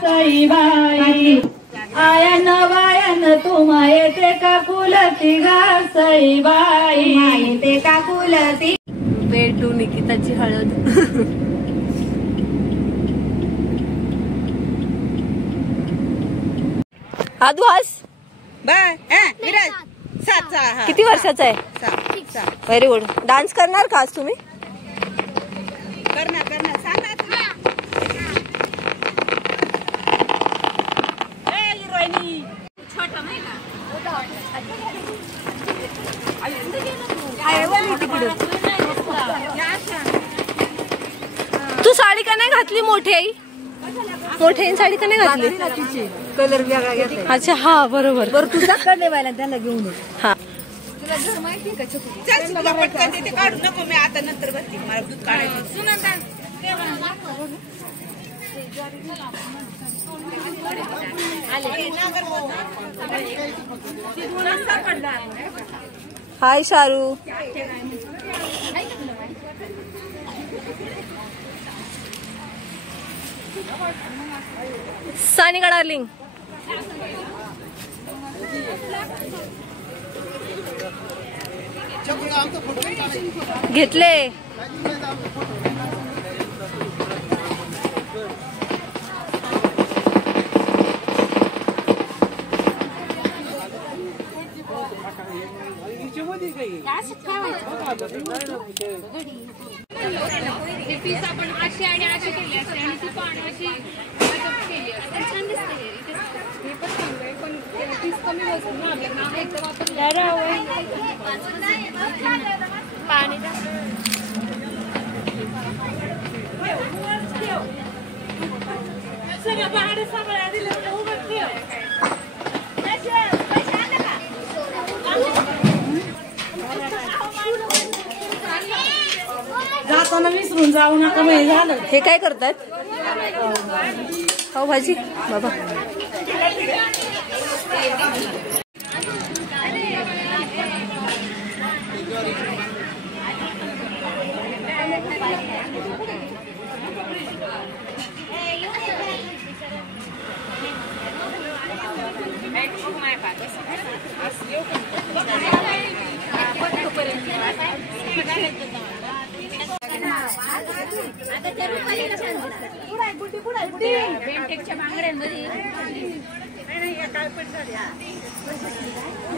Saibai ion वायन तुम येते का कुलती गा सईबाई येते का कुलती। पेटू निकिताची हळद आदू हस विराज 7 किती वर्षाचा आहे? Very good. डान्स करणार का आज तुम्ही? करणार सांग ना तुला. छोटा नाही का तू साडी का नाही घातली? मोठी आई मोठी साडी का नाही घातली? कलर वेगळा घेतला. अच्छा हा बरोबर. बरं तुझा कडे व्हायला त्याला घेऊन हा तुला घर माहिती का? तुला पटकन ते काढू नको. मी आता नंतर बसते. मला दूध काढायचं. हाय शारू. सानिका डार्लिंग घेतले. पीस आपण अशी आणि अशी केली असते आणि ती पण अशी केली असते. छान दिसते हे पण चांगलं आहे. पण पीस कमी बसून ना आपल्या नाव एकदम पाणी सगळं बाहेर सगळ्या दिलं उभं ठेव. जाताना विसरून जाऊ नका. म्हणजे झालं. हे काय करतात? पावभाजी बाबा.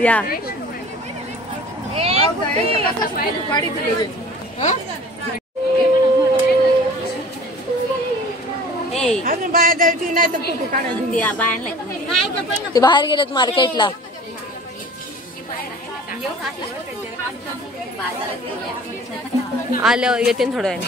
या अजून बाया द्यायची नाही तर फोटो काढायची. ते बाहेर गेलेत मार्केटला. आलं येते थोड्या वेळाने.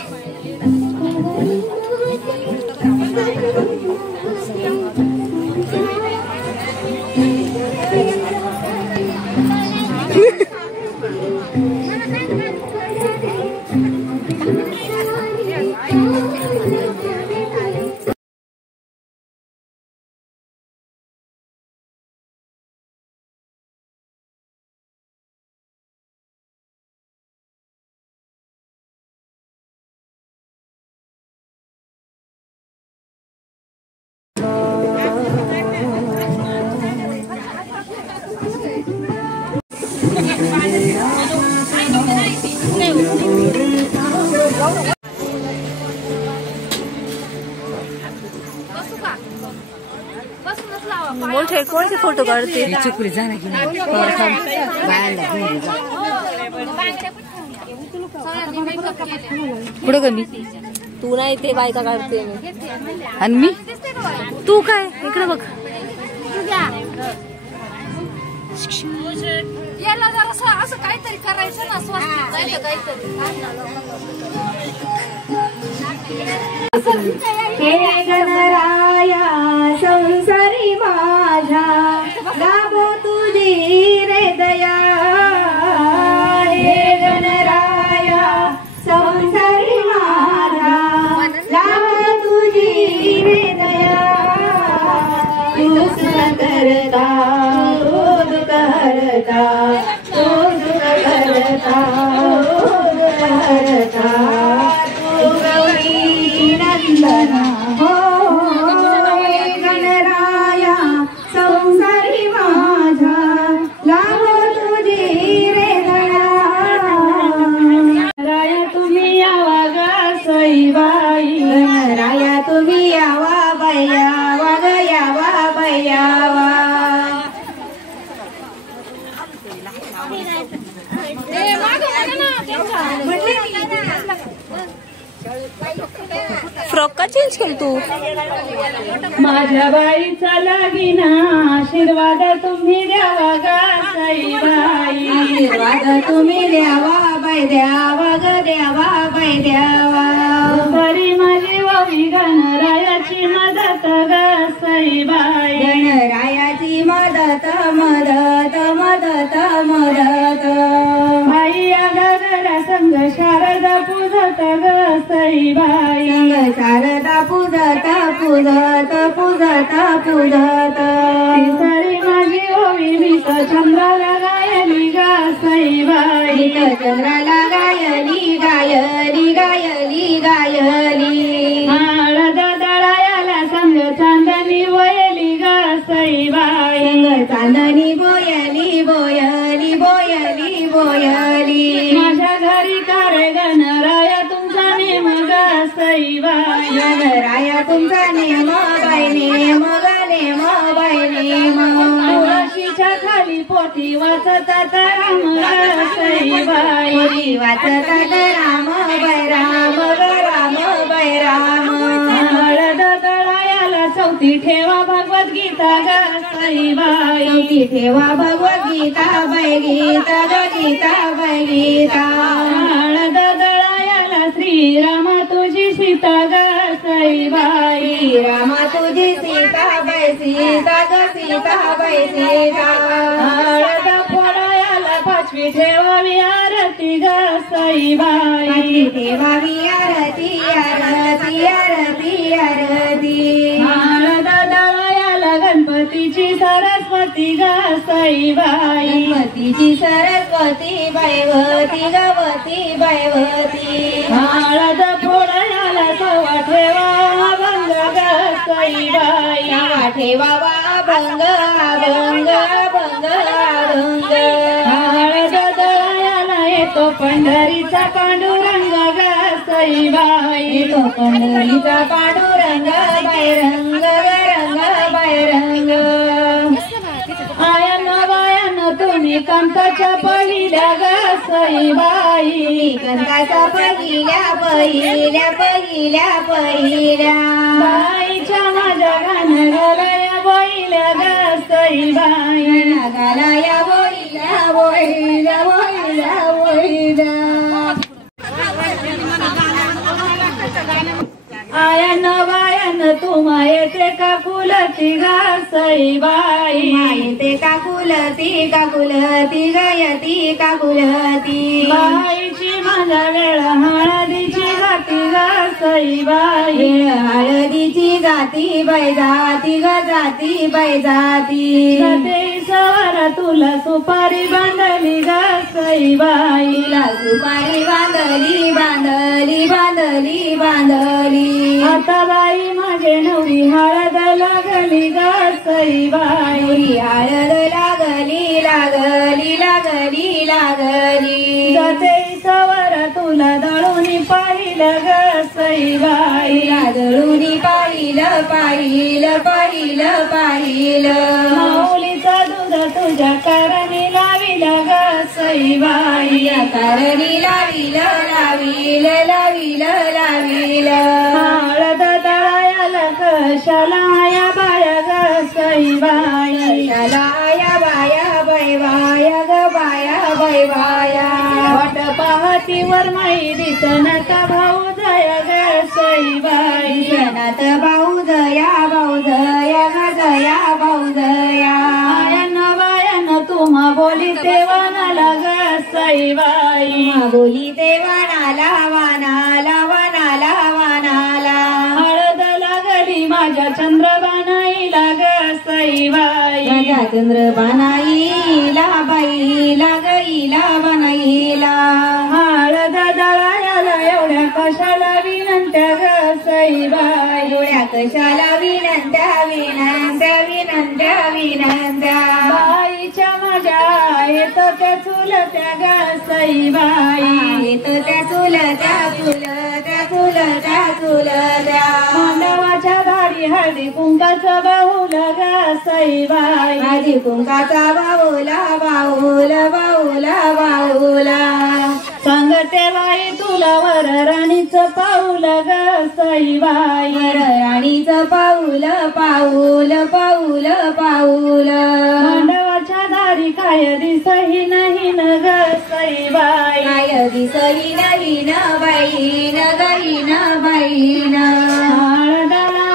मोठे कोणते फोटो काढते? चुकली जा पुढं कमी. तू नाही ते बायका काढते. आणि मी तू काय इकडे बघ. याला जरा असं काहीतरी करायचं ना. स्वस्त काहीतरी हे गणराया संसारी माझ्या लाभो तुझी रे दया. हे गणराया संसारी माझ्या लाभो तुझी रे दया. तू सुख करता तू दुःख हरता तू सुख करता तू दुःख हरता. तू गौरी नंदना हो केलं तू? माझ्या बाईचा लागिना आशीर्वाद तुम्ही द्यावा गा साईबाई. आशीर्वाद तुम्ही द्यावा बाई द्यावा ग द्यावा बाई द्यावा. बरी माझी ओवी गणरायाची मदत ग साईबाई. गणरायाची मदत मदत मदत मदत. बाई आगागरा संग शारदा पूजत ग साईबाई. संग शारदा पूजत पूजत पूजत पूजत. सारी माझी ओवी मी चंद्राला गायली ग साईबाई. चंद्राला गायली गायली गायली गायली. हळद दळायाला संग चांदणी वयली ग साईबाई. संग चांदणी बोयली बोयली बोयली बोयली. माझ्या घरी कार्य गणराया तुमचा नेम ग साईबाई. गणराया तुमचा नेम बाई नेम ग नेम बाई नेम. तुळशीच्या खाली पोटी वाचतात राम ग साईबाई. पोटी वाचतात राम बाई राम ग राम बाई राम. हळद दळायाला चौथी ठेवा भगवद्गीता ग साईबाई. चौथी ठेवा भगवद्गीता बाई गीता ग गीता बाई गीता. हळद दळायाला श्रीराम तुझी सीता ग साईबाई. रामा तुझी सीता बाई सीता ग सीता बाई सीता. हळद फोडायाला पाचवी ठेवावी आरती ग साईबाई. ठेवावी आरती आरती आरती आरती. हळद दळायाला गणपतीची सरस्वती ग साईबाई. गणपतीची सरस्वती बाईवती गवती बाईवती. हळद फोडायाला सवा ठेवा अभंग ग साईबाई. ठेवावा अभंग अभंग अभंग अभंग. हळद दळायाला येतो पंढरीचा पांडुरंग ग साईबाई. तो पंढरीचा पांडुरंग बैरंग रंग बैरंग. आयन बायन तुम्ही कांताच्या पहिल्या ग साईबाई. कंदाचा पहिल्या पहिल्या पहिल्या पहिल्या. बाईच्या माझ्या गाण गलाया बोईल्या ग साईबाई. गालाया बोईल्या बोईल्या बोईल्या बोईल्या. आयन बायन तुम्हा येते का कुलती ग साईबाई. येते काकुलती काकुलती गयती काकुलती. बाईची माझ्या वेळ हळदीची जाती ग साईबाई. हळदीची जाती बाई जाती ग जाती बाई जाती. जाते सवार तुला सुपारी बांधली ग साईबाई. तुला सुपारी बांधली बांधली बांधली बांधली. आता बाई माझे नवरी हळद लागली ग साईबाई. हळद लागली लागली लागली लागली. जाते सवार तुला दळून पाहिलं ग साईबाई. दळून पाहिलं पाहिलं पाहिलं पाहिलं. माऊलीचा दूध तुझ्या कारणी लाविलं ग साईबाई. करणी लाविलं लाविलं लाविलं लाविलं. हळद दळायाला कशाला या बाया ग साईबाई. या बाया बाय बाया ग बाया बाय बाया. वाट पाहतीवर माई दिसनाचा भाऊ जया ग साईबाई. सणात भाऊ दया ग दया भाऊ दया. आयन बायन तुम्हा बोली तेवानाला ग साईबाई. बोली ते वनाला वनाला वनाला वनाला. हळद लागली माझ्या चंद्रबानाईला ग साईबाई. माझ्या चंद्रबानाईला बाईला गईला बनाईला. हळद दळायाला एवढ्या कशाला विनंत्या ग साईबाई. एवढ्या कशाला विनंत्या विनंत्या विनंत्या विनंत्या. बाईच्या माझ्या येतो त्या चुलत्या ग साईबाई. येतो त्या चुलत्या चुलत्या चुलत्या चुलत्या. मांडवाच्या दारी हळदी कुंकाचा बाहुल ग साईबाई. माझी कुंकाचा बाहुला बाहुला बाहुला बाहुला. सांगते बाई तुला वर राणीचं पाऊल ग सईबाई. राणीचं पाऊल पाऊल पाऊल पाऊल. मांडवाच्या दारी काय दिसही नाही न ग सईबाई. काय दिसही नाही न बाईन गाईन बाईन. हळदला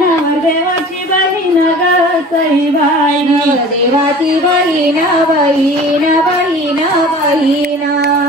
नवर देवाची बहीण ग सईबाई. देवाची बहीण बहीण बहीण बहीण.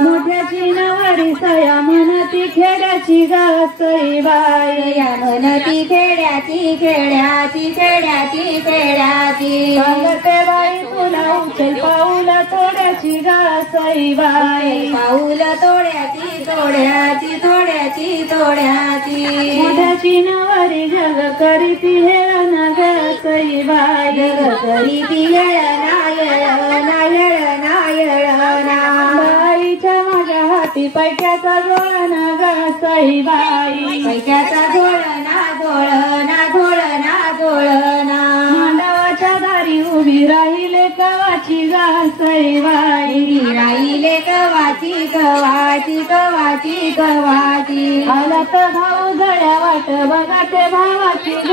मोठ्याची नवरी सया म्हणती खेड्याची ग सईबाई. या म्हणती खेड्याची खेड्याची खेड्याची खेड्याची. सांगते बाई तुला उचल पाऊल थोड्याची ग सईबाई. पाऊल तोड्याची तोड्याची तोड्याची तोड्याची. मोठ्याची नवरी जग करीती हेळण ग सईबाई. जग करीती येळणा येळणा येळणा येळणा. बाईच्या माझ्या हाती पैक्याचा जोडणा ग सईबाई. पैक्याचा झोळणा झोळणा झोळणा झोळणा. मांडवाच्या दारी उभी राहिले कवाची ग सईबाई. राहिले कवाची कवाची कवाची कवाची. आला तर भाऊ जड्या वाट बघा ते भावाची ग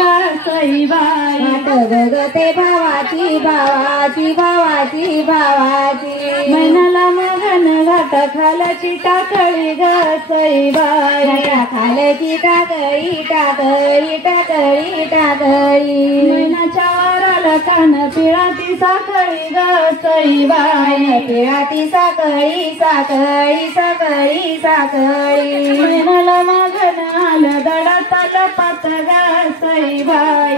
सईबाई. वाट बघते भावाची भावाची भावाची भावाची. मैनाला मगन घाट खालाची टाकळी ग सईबाई. खालची टाकळी टाकळी टाकळी टाकळी. मैनाच्या वाराला कान पिळाती साखळी ग सईबाई. पिळाती साखळी साखळी साखळी साखळी. मैनाला मगन आलं दडा तलपात ग सईबाई.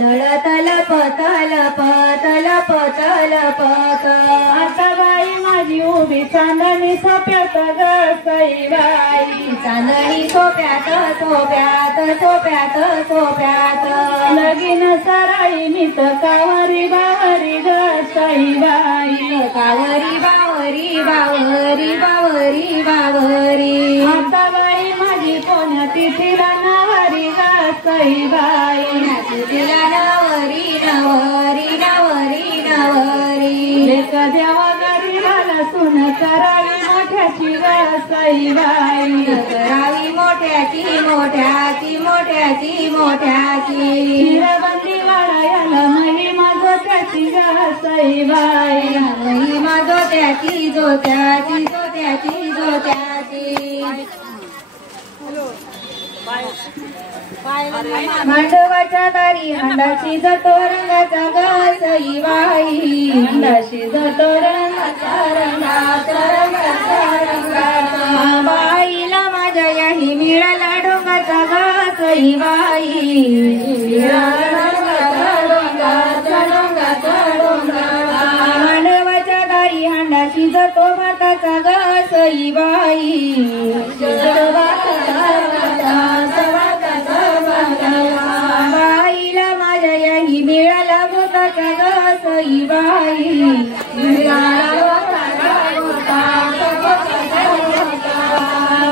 धडत लपत लपत लपत लपत. आता बाई माझी उभी चांदणी सोप्यात ग सईबाई. चांदणी सोप्यात सोप्यात सोप्यात सोप्यात. लगीन सराई नित कावरी बावरी ग सईबाई. कावरी बावरी बावरी बावरी बावरी. आता बाई माझी कोण तिथीला नवरी ग सईबाई. तिला नवरी नवरी नवरी नवरी. लेक देवा गरीबाला सुन करावी मोठ्याची ग सईबाई. करावी मोठ्याची मोठ्याची मोठ्याची मोठ्याची. हिरबंदी वाडायाला महिमा जोत्याची ग सईबाई. महिमा जोत्याची जोत्याची जोत्याची जोत्याची. मांडवाच्या दारी हंडाशी जातो रंगाचा ग सईबाई. हंडाशी जातो रंगाचा रंगाचा रंगाचा रंगाचा. बाईला माझ्या याही मिळाला डोंगाचा ग सईबाई. डोंगाचा डोंगाचा डोंगाचा. मांडवाच्या दारी हंडाशी जातो भाताचा ग सईबाई. बाईला माझ्या याही मिळाला बोताचा ग सईबाई.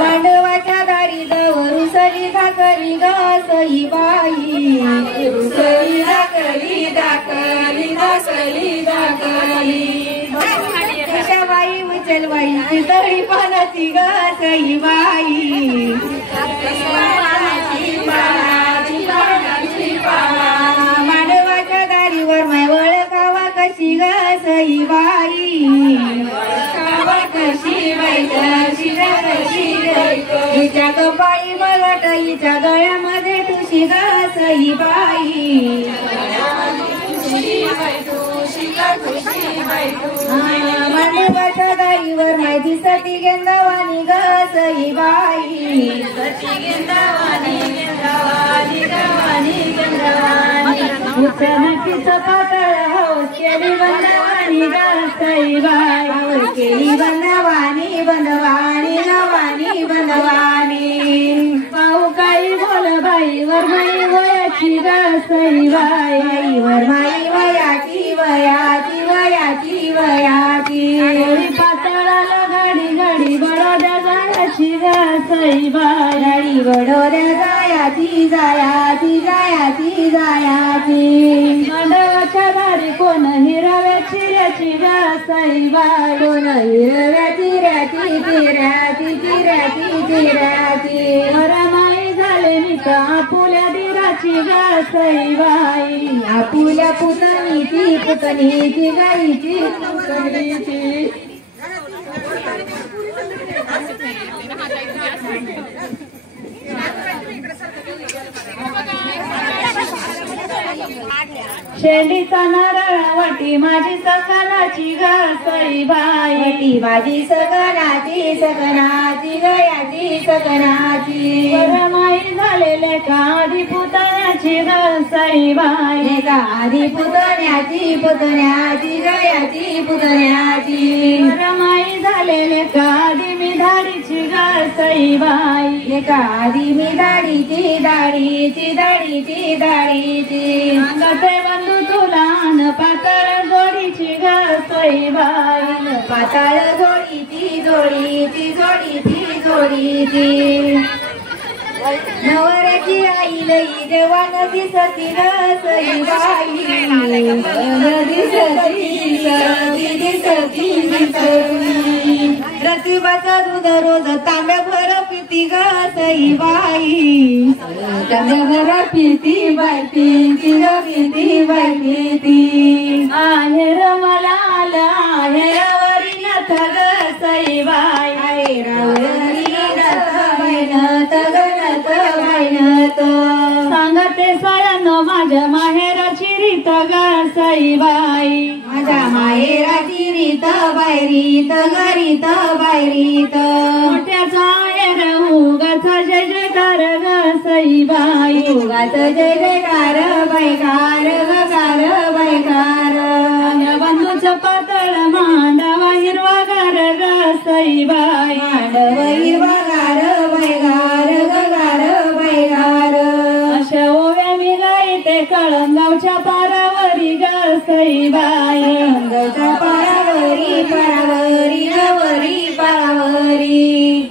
मांडवाच्या दारी जवळ सरी धाकरी ग सईबाई. सरी धाकरी धाकरी धाकरी धाकरी. बाई उचल बाई तरी पानाची ग सईबाई. मांडवाच्या दारीवर माय वळखावा कशी ग सईबाई. कशी बाई कशी कशी. हिच्या कपाळी बघट हिच्या गळ्यामध्ये तुशी ग सईबाई. मांडवाच्या दारीवर माय दिसती गेंदावानी ग सईबाई. नक्कीचं पातळ हौस केली बंदवानी ग सईबाई. केली बंदवानी बंदवानी लवानी बंदवानी. पाहू काही बोल बाई वर माई वयाची ग सईबाई. वर माई वयाची वयाची वयाची वयाची. पातळाला गाडी गाडी बडोद्या जायची ग सईबाई. गाडी बडोद्या जायाची जायाची जायाची जायाची. मांडवाच्या दारी कोण हिराव्याची चिऱ्याची ग सईबाई दोन हिरव्या चिऱ्याची चिऱ्याची चिऱ्याची चिऱ्याची रमाई झाले मी तर आपुल्या दिराची ग सईबाई आपुल्या पुतणीची पुतणीची गाईची पुतणीची शेंडीचा नारळावटी माझी सगनाची ग सईबाई माझी सगनाची सगनाची गयाची सगनाची रमाई झालेले का आधी पुतण्याची ग सईबाई का आधी पुतण्याची पुतण्याची गयाची पुतण्याची रमाई झालेले का आधी मी धाडीची ग सईबाई का आधी मी दाढीची दाढीची दाढीची दाढीची अंगाते बंधू तुला न पातळ जोडीची ग सईबाई पातळ जोडीची जोडीची जोडीची जोडीची नवऱ्याची आई लई जेव्हा नदी सती ग सईबाई नदी सती दिसती दिसती प्रतिभाचा दूध रोज तांब्याभर पिती ग सईबाई तांब्याभर पिती बाई पिती ग पिती बाई पिती आहेर मला आला आहेरावरी नथ ग सईबाई आहेरावरी नथ बैनत ग नथ बैनत सांगते सयानो माझ्या माहेराची रीत ग सईबाई माझ्या माहेराची रीत बायरीत गरीत बायरीत मोठ्याचा आहेर उगाचा जय जयकार ग सईबाई उगाचा जय जयकार बैकार गकार बैकार बंधूचं पातळ मांडवा हिरवागार ग सईबाई मांडव हिरवागार बैगार गगार बैगार अशा ओव्या मी गायते कळंगावच्या पारावरी ग सईबाई कळंगावच्या पारावरी पारावरी गवरी पारावरी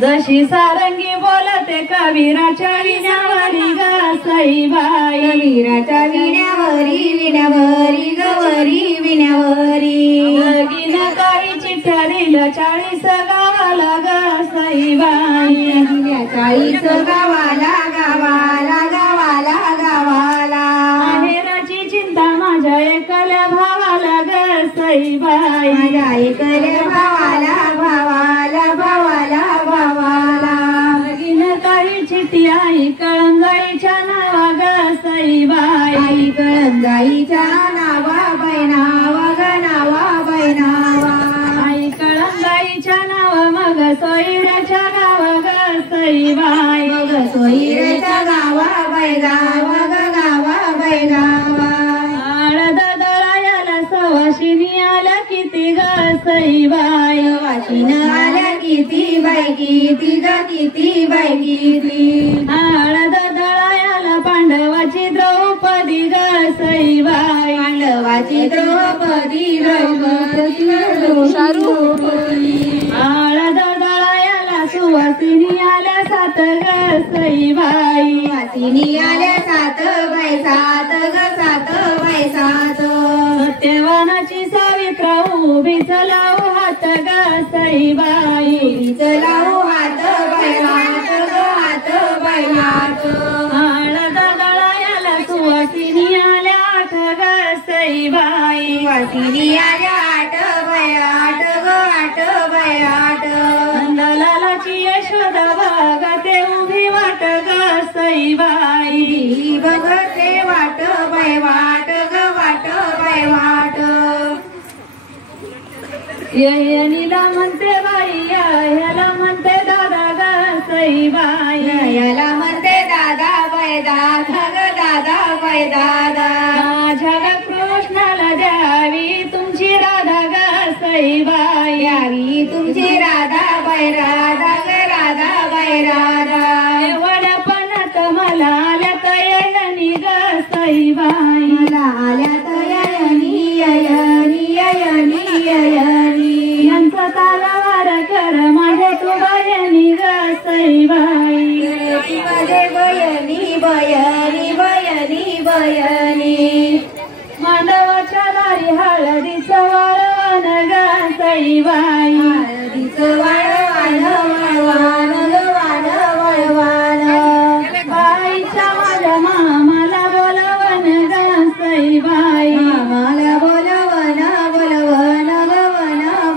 जशी सारंगी बोलते कवीराच्या विण्यावरी ग सईबाई कवीराच्या विण्यावरी विण्यावरी गवरी विण्यावरी लगीन काही चिठ्ठ्या दिल्या 40 गावाला ग सईबाई 40 गावाला गावाला गावाला गावाला आहेराची चिंता माझ्या एकल्या भावाला ग सईबाई माझ्या एकल्या भावाला भावाला भावाला भावाला लगीन काही चिठ्ठी आई कळंगाईच्या नावा ग सईबाई आई कळंगाईच्या नावा बैनावा ग नावा बैनावा आई कळंगाईच्या नावा मग सोयऱ्याच्या गावा ग सईबाई मग सोयऱ्याच्या गावा बैगावा ग गावा बैगावा हळद दळायला सवाशिनी आल्या किती ग सईबाई वाशिन आल्या किती बाई किती ग किती बाई किती हळद दळायला पांडवाची द्रौपदी ग सईबाई पांडवाची द्रौपदी द्रौपदी हळद दळायला सुवासिनी आल्या 7 ग सईबाई वासिनी आल्या 7 बाई 7 ग 7 बाई 7 सत्यवानाची सावित्रा उभी चलाऊ हात ग सईबाई उभी चलाऊ हात बाई हात ग हात बाई हात हळद दळायला सुवासिनी आल्या 8 ग सईबाई वासिनी आल्या 8 बाई 8 ग 8 बाई 8 नंदलालाची यशोदा बघते उभी वाट ग सईबाई बघते वाट बाई वाट ग वाट बाई वाट यनीला म्हणते बाई ह्याला म्हणते दादा ग सईबाई ह्याला म्हणते दादा बाई दादा ग दादा बाई दादा माझ्या ग कृष्णाला द्यावी तुमची राधा ग सईबाई यावी तुमची राधा बाई राधा ग राधा बाई राधा वडपणात मला आल्या तयनी ग सईबाई मला आल्या तयनी ययनी ययनी ययनी यांचा तालावार कर माझ्या तू बयनी ग सईबाई माझे बयनी बयनी बयनी बयनी हळदीचं वाळवण ग सईबाई हळदीचं वाळवण वळवान वळवान बाईच्या माझ्या मामाला बोलवन ग सईबाई मामाला बोलवन बोलवन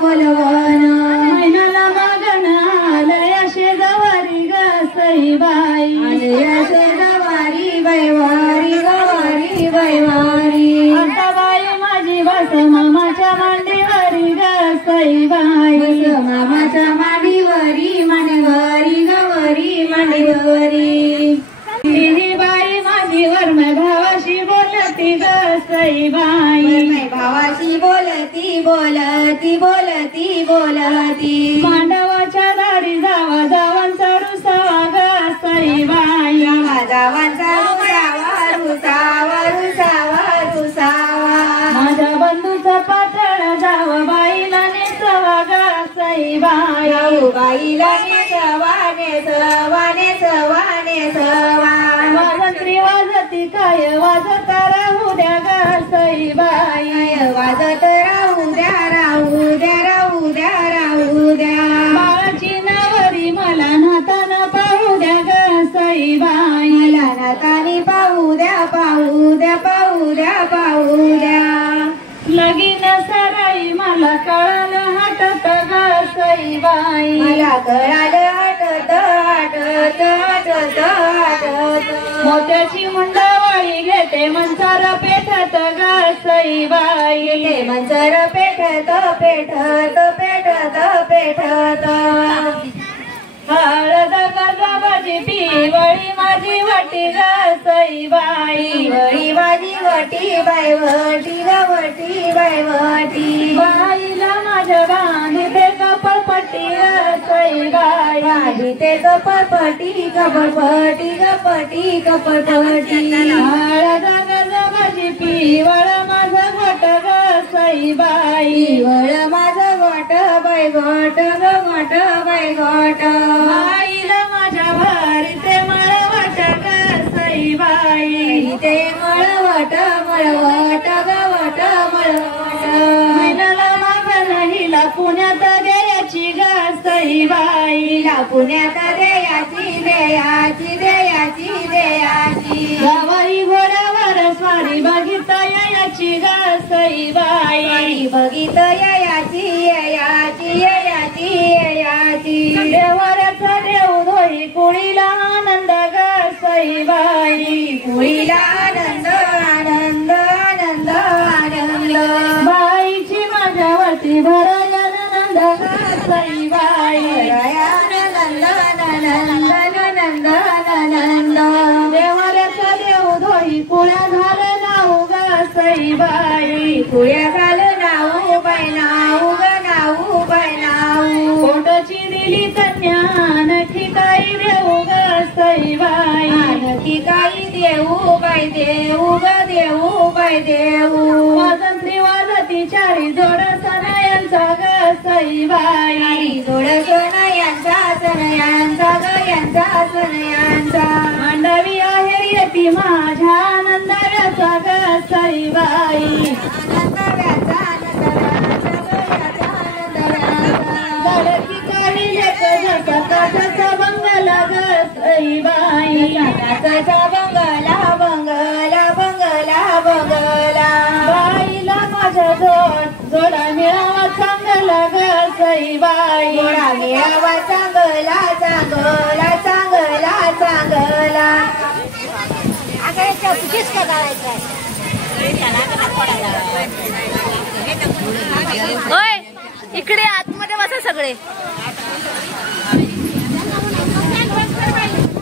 बोलवन महिन्याला मागण आलया शेजावारी ग सईबाई आलया शेजावारी बैवारी गवारी बैवारी आता बाई माझी बस मामाच्या मांडीवरी ग सईबाई बस मामाच्या मांडीवरी मांडीवरी गवरी मांडीवरी ही बाई माझी वर्म भावाशी बोलती ग सईबाई भावाशी बोलती बोलती बोलती बोलती मांडवाच्या दारी जावा जावांचा रुसावा ग सईबाई जावांचा रुसावा रुसावा रुसावा रुसावा माझ्या बंधूचा पातळ जाव बाईला नेसवा ग सईबाई बाईला नेसवा नेसवा नेसवा नेसवा वाजंत्री वाजती काय वाजता राहू द्या ग सईबाई वाजत राहू द्या राहू द्या राहू द्या राहू द्या बाळाची नावरी मला नाताना पाहू द्या ग सईबाई मला नातानी पाहू द्या पाहू द्या पाहू द्या पाहू द्या लगीन सराई मला कळालं हटत ग सईबाई मला कळालं हटत हटत हटत हटत मोत्याची मुंडावळी घेते मंचार पेठत ग सईबाई मंचार पेठत पेठत पेठत पेठत हळद गजाबाजी पिवळी माझी वटी ग सईबाई वळी माझी वटी बाय वटी ग वटी बाय वटी बाईला माझ्या बांधते कपडपट्टी ग सईबाई बांधते कपडपट्टी कपडपट्टी कपटी कपडपट्टी हळद गजाबाजी पिवळ माझं घट ग सईबाई वळ माझं घट बाय घट ग घट बाय घट बाईला माझ्या भरते मळवट ग सईबाई ते मळवट मळवट गवट मळवट महिन्याला मागण हिला पुण्यात द्यायची ग सईबाईला पुण्यात द्यायची द्यायची द्यायची द्यायची गावाई घोड्यावर स्वारी बघिता यायची ग सईबाई बघिता यायची यायची यायची यायची देवऱ्याचा देव धोई कुळीला आनंद ग सईबाई कुळीला आनंद आनंद आनंद आनंद बाईची माझ्यावरती भरल्यानंद ग सईबाई आनंद आनंद आनंद आनंद देवऱ्याचा देव धोई कुळ्या झालं नाव ग सईबाई कुळ्या झालं नाव बाय नाव ग नाव बाय नाव कोटची दिली कन्या नक्की काही देऊ ग सईबाई नक्की काही देऊ बाय देऊ ग देऊ बाय देऊ वाजंत्री वाजती चारी जोड सनयांचा ग सईबाई जोड सनयांचा सनयांचा ग यांचा सनयांचा मांडवी आहे येती माझ्या आनंदाव्याचा ग सईबाई आनंदाव्याचा काठाचा बंगला ग सईबाई काठाचा बंगला बंगला बंगला बंगला बाईला माझ्या जोडा मिळावा चांगला ग सईबाई जोडा मिळावा चांगला चांगला चांगला चांगला ओय इकडे आतमध्ये बसा सगळे